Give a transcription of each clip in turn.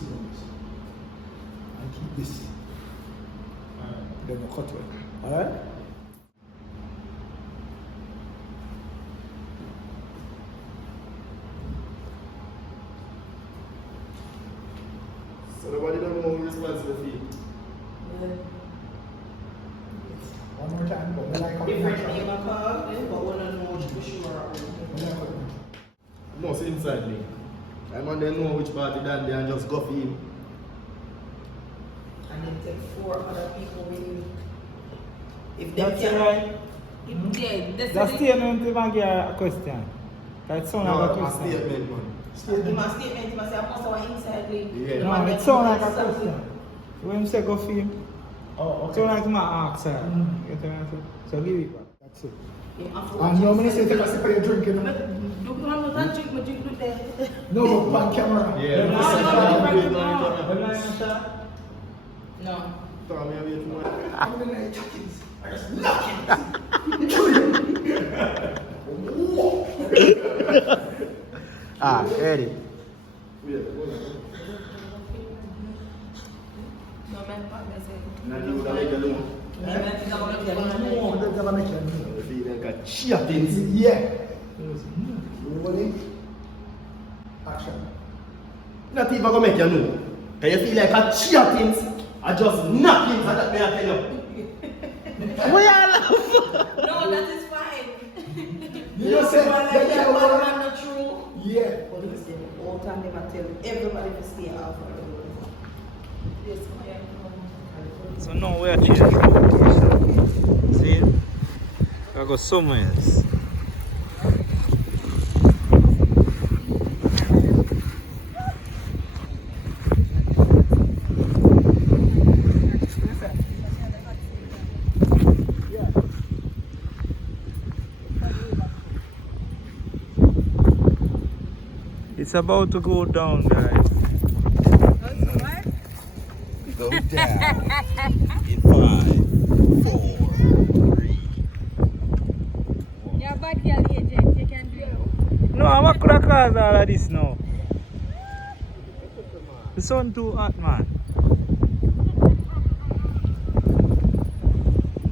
serious. And keep this. Then you cut it. Alright? So nobody don't know who responsible for you. One more time, but we like how Different name of card, but one of them for sure. No, it's inside me. I'm on there know which party done there and just go for him. And then take 4 other people with you. If they That's can. right. That's statement to give a question. That's sound like a No, question. statement, man. He must statement, he must say, I must have inside link. Yeah. No, it sound like a question. When you say go for him, Oh, so like my ask her. You get what I'm saying? So give it back. That's it. And And no, when you say take a sip of your drink, you know. Don't want to drink, my drink with there. No, but on camera. Yeah. No. Tommy, I'm here tomorrow. I'm gonna eat chickens. I just knock it. Ready. Yeah, go on. No, man, fuck me, say. Now you gotta make a look. Oh, that's gonna make you know. The feeling got cheatings. Yeah. Ready? Action. Not even gonna make you know. Can you feel like a cheatings? I just knock him, so that may I tell you. We are love. No, that is fine. You know, say Like that that you bad are. man not true. Yeah. But listen, all time they must tell everybody to stay out of the road. Yes, I am. So now we're changing location. See? I go somewhere else. It's about to go down, guys. Go down. In 5, 4, 3. You're a bad girl agent, you can do it. No, what could I cause all of this now? The sun too hot, man.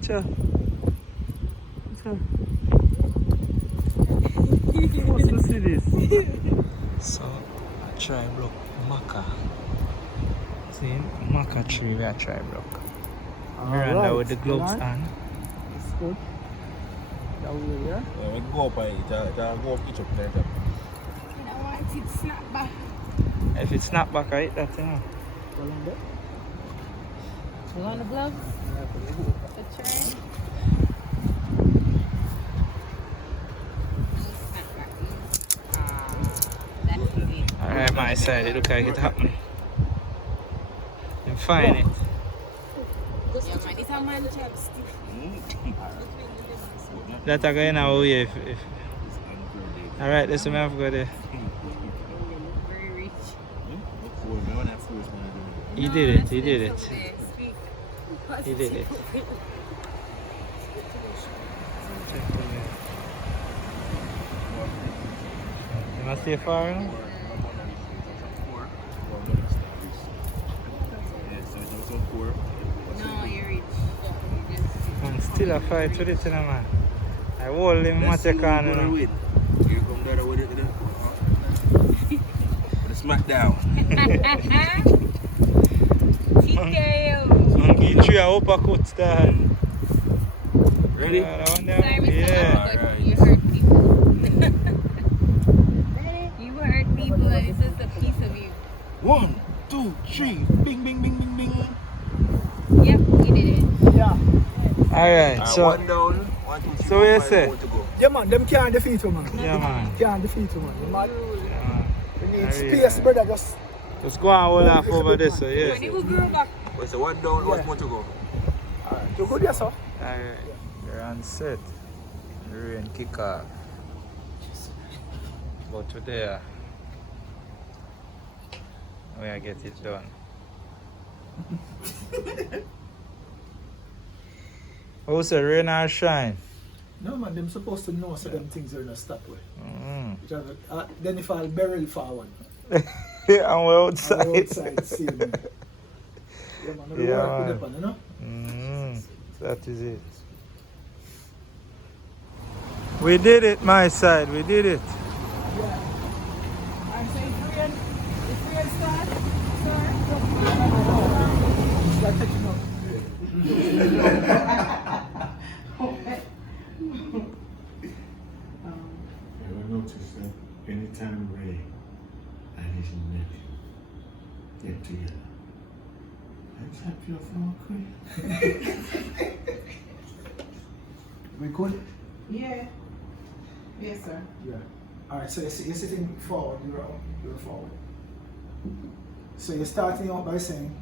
Cha. Cha. What's to see this? So, I try block maca. See, maca tree we I try block. Miranda with the gloves on. It's good. That way, yeah? Yeah, we go up and go up each up there. I want it snap back. If it snap back, I hit that, you know. Go along there. You want the gloves? The tray? That's easy. Alright, my side, it look like it happened. I'm fine it. Yeah, man, it's a man chopstick. That I go in our way if alright, that's what I have to go there. Very rich. He did it, he did it. He did it. You must stay far now? No, you're rich. Man, still a fight with it, you know, man. I hold him at the corner now. Here come the other with it. The smackdown. TKO. Man, give 3 uppercuts there. Ready? That one there? Sorry, Mr. Yeah. Alfred, you hurt people. You hurt people and it's just a piece of you. 1, 2, 3. Bing, bing, bing, bing, bing. Yep, you did it. Yeah. Alright, so one down. 1, 2, 3. So what you say? more to go. Yeah, man, them can't defeat you, man. yeah, man. Can't defeat you, man. You mad? Yeah, man. You need I space, really- brother. Just Just go and hold off over this, so When yeah. you grow back, Wait, so 1 down, Yeah. more to go. you good, yes, sir? Alright, you're on set. The rain kick off. But today, we I get it done. Also, rain or shine? No, man, them supposed to know so them things are not stop with. Mm. Then if I'll bury for one. And we're outside. And we're outside, same. Yeah, man. We Yeah, work with man. them, you know? That is it. We did it, my side. We did it. Yeah. And so if we start, Start catching up. Ever notice that anytime Ray and his neck get together, I tap your phone quick. We good? Yeah. Yes, sir. Yeah. Alright, so you're sitting forward, you're forward. So you're starting out by saying,